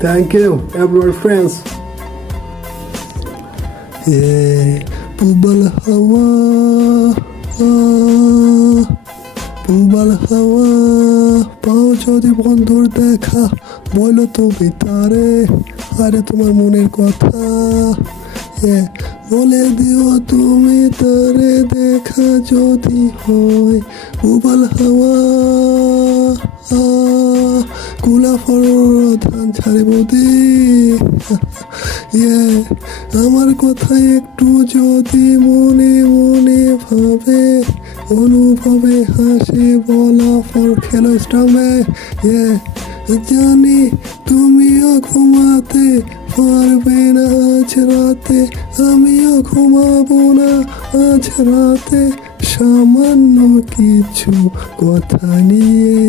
Thank you, everyone, friends. Yeah, Pubal Hawa, Pubal Hawa, পাও যদি বন্ধুর দেখা বলো তুমি তারে আরে তোমার মনের কথা বলে দিও তুমি তারে দেখা যদি হয় উবাল হাওয়া কুলা ফল ধান ছাড়ে বদি আমার কথা একটু যদি মনে মনে ভাবে অনুভবে হাসে বলা ফর খেলো স্টামে জানি তুমিও ঘুমাতে পারবে না আজ রাতে আমিও ঘুমাবো না আজ রাতে সামান্য কিছু কথা নিয়ে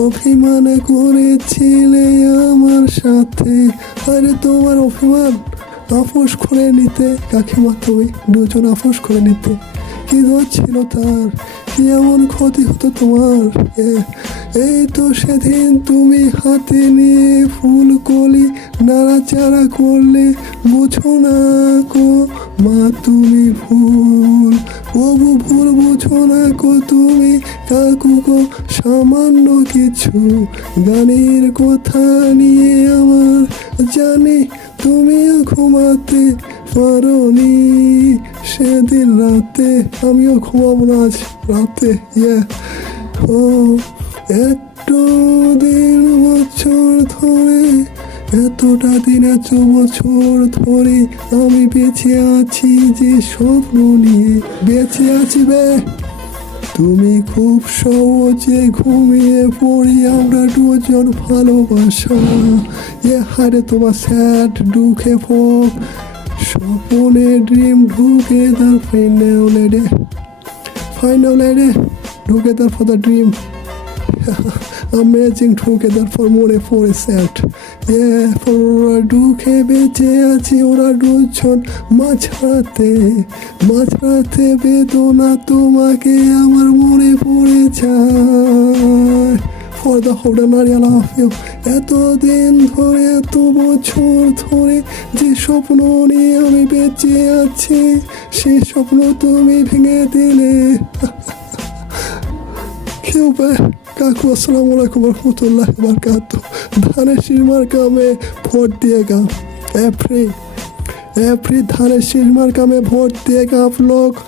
অভিমান করেছিলে আমার সাথে আরে তোমার অভিমান আপোষ করে নিতে কাকিমা তুমি দুজন আপোষ করে নিতে কি দোষ ছিল তার কি এমন ক্ষতি হতো তোমার এই তো সেদিন তুমি হাতে নিয়ে ফুলকলি নাড়াচাড়া করলে বুঝো না কো মা তুমি ভুল ভুল বুঝো না কো তুমি কাকু গো সামান্য কিছু গানের কথা নিয়ে আমার জানি তুমিও ঘুমাতে পারোনি সেদিন রাতে আমিও ঘুমাবো না আজ রাতে একটু দিন বছর ধরে এতটা দিন এত বছর ধরে আমি বেঁচে আছি যে স্বপ্ন নিয়ে বেঁচে আছি বে তুমি খুব সহজে ঘুমিয়ে পড়ি আমরা দুজন ভালোবাসা হারে তোমার স্যাড ঢুকে ফোক স্বপ্নে ড্রিম ঢুকে তার final together for the dream amazing together for more for a set for ঢুকে বেঁচে আছি ওরা দুজন মাঝরাতে বেদনা তোমাকে আমার মনে পড়ে যায় for the whole night I love you এতদিন ধরে এত বছর ধরে যে স্বপ্ন নিয়ে আমি বেঁচে আছি সেই স্বপ্ন তুমি ভেঙে দিলে কেউ কাকু अस्सलाम वालेकुम रहमतुल्लाहि व बरकातहू धाने शीरमार का में वोट दिएगा एवरी धाने शीरमार का में वोट दिएगा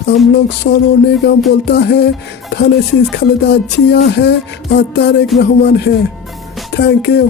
हम लोग सोनोने का बोलता है थाने शीर खालिदा जिया है और तारेक रहमान है थैंक यू